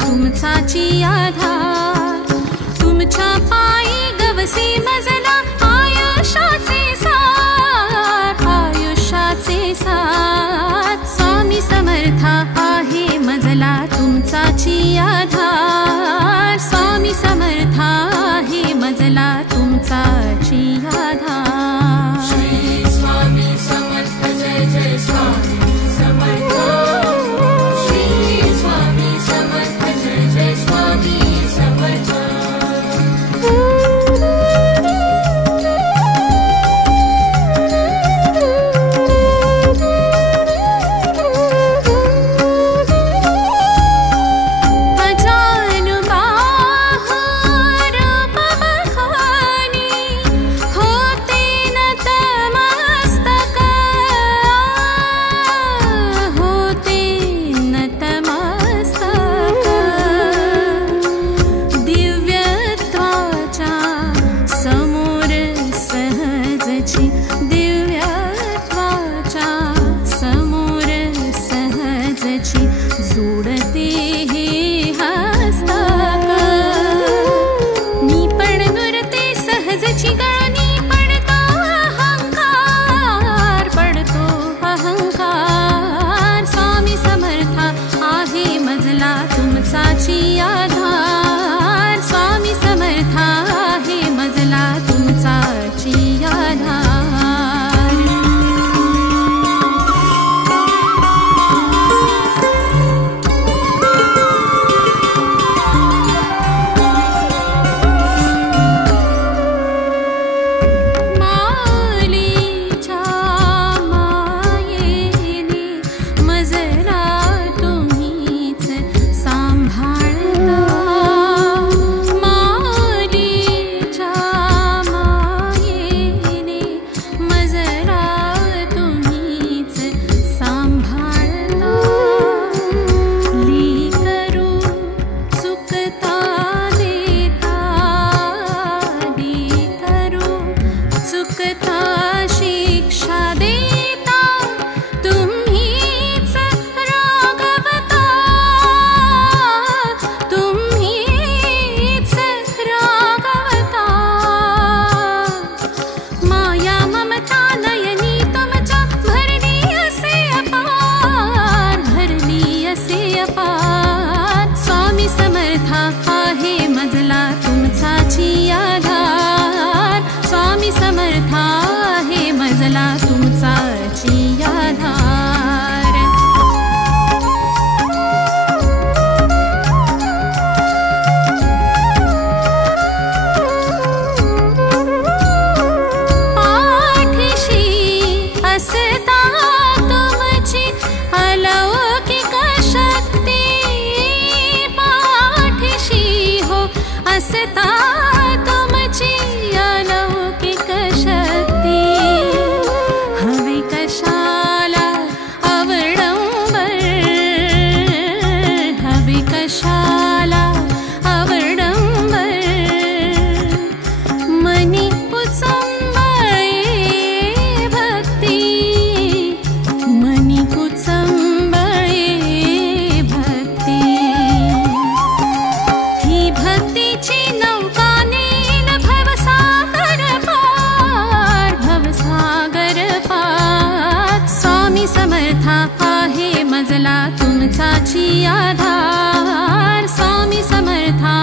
तुमचाची आधार तुमच्या पायी गवसी मजला आयुष्याचे साथ स्वामी समर्था आहे मजला तुमचाची आधार स्वामी समर्था आहे मजला तुमचाची आधार श्री स्वामी समर्थ जय जय स्वामी समर्थ जोडते हे हस्तक मी पण नुरते सहजची गळणी पडतो अहंकार स्वामी समर्था आहे मजला तुमचाची आधार स्वामी समर्था आहे मजला तुमचाची आधार तुमचाची आधार स्वामी समर्था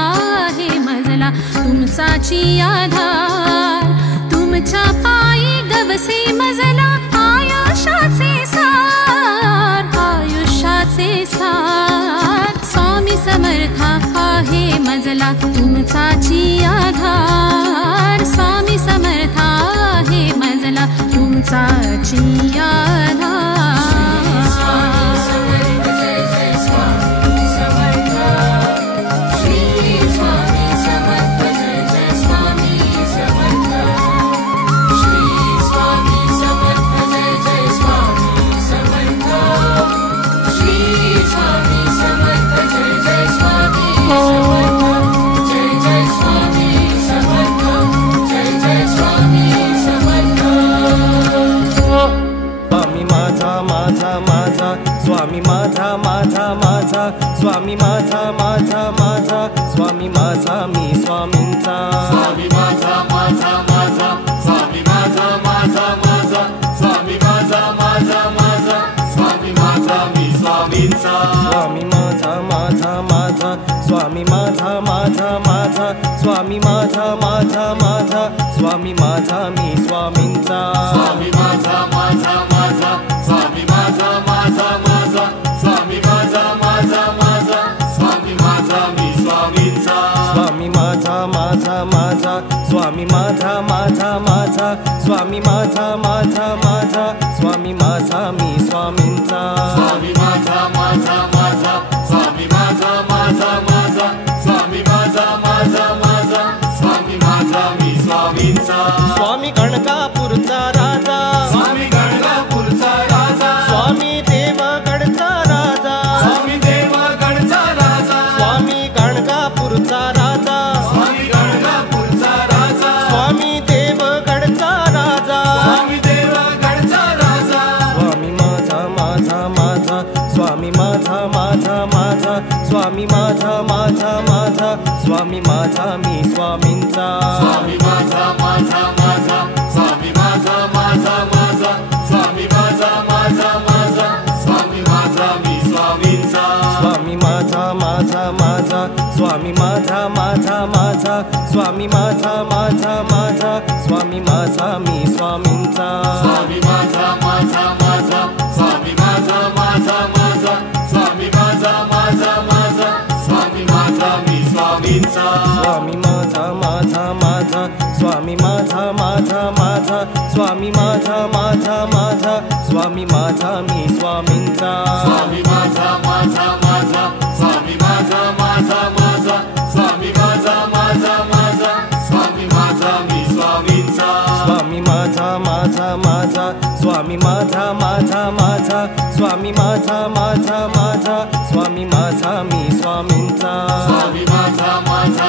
आहे मजला तुमचाची आधार तुमच्या पायी नवसे मजला आयुष्याचे सार, आयुष्याचे सार. स्वामी समर्था आहे मजला तुमचाची आधार. स्वामी समर्था आहे मजला तुमचाची आधार. स्वामी माझा माझा माझा, स्वामी माझा माझा माझा, स्वामी माझा मी स्वामींचा. स्वामी माझा माझा माझा, स्वामी माझा माझा माझा, स्वामी माझा माझा माझा, स्वामी माझा मी स्वामींचा. स्वामी माझा माझा माझा, स्वामी माझा माझा माझा, स्वामी माझा माझा माझा, स्वामी माझा मी स्वामींचा. स्वामी माझा माझा माझा, स्वामी माझा माझा माझा, स्वामी माझा माझा माझा, स्वामी माझा मी स्वामींचा. स्वामी माझा माझा माझा, स्वामी माझा माझा माझा, स्वामी माझा माझा माझा, स्वामी माझा मी स्वामींचा. स्वामी माझा माझा माझा, स्वामी माझा माझा माझा, स्वामी माझा माझा माझा, स्वामी माझा मी स्वामींचा. स्वामी गणगापूरचा राजा, स्वामी गणगापूरचा राजा, स्वामी देवगडचा राजा, स्वामी देवगडचा राजा, स्वामी गणगापूरचा राजा, स्वामी गणगापूरचा राजा, स्वामी देवगडचा राजा, स्वामी देवगडचा राजा. स्वामी माझा माझा माझा, स्वामी माझा माझा माझा, स्वामी माझा माझा माझा, स्वामी माझा मी स्वामींचा. स्वामी माझा माझा माझा, स्वामी माझा माझा माझा, स्वामी माझा माझा माझा, स्वामी माझा मी स्वामींचा. स्वामी माझा माझा माझा, स्वामी माझा माझा माझा, स्वामी माझा माझा माझा, स्वामी माझा मी स्वामींचा. स्वामी माझा माझा माझा, स्वामी माझा माझा माझा, स्वामी माझा माझा माझा, स्वामी माझा मी स्वामींचा. स्वामी माझा माझा माझा, स्वामी माझा माझा माझा, स्वामी माझा माझा माझा, स्वामी माझा मी स्वामींचा. स्वामी माझा माझा माझा, स्वामी माझा माझा माझा, स्वामी माझा माझा माझा, स्वामी माझा मी स्वामींचा. स्वामी माझा माझा माझा, स्वामी माझा माझा माझा, स्वामी माझा माझा माझा, स्वामी माझा मी स्वामींचा. स्वामी माझा माझा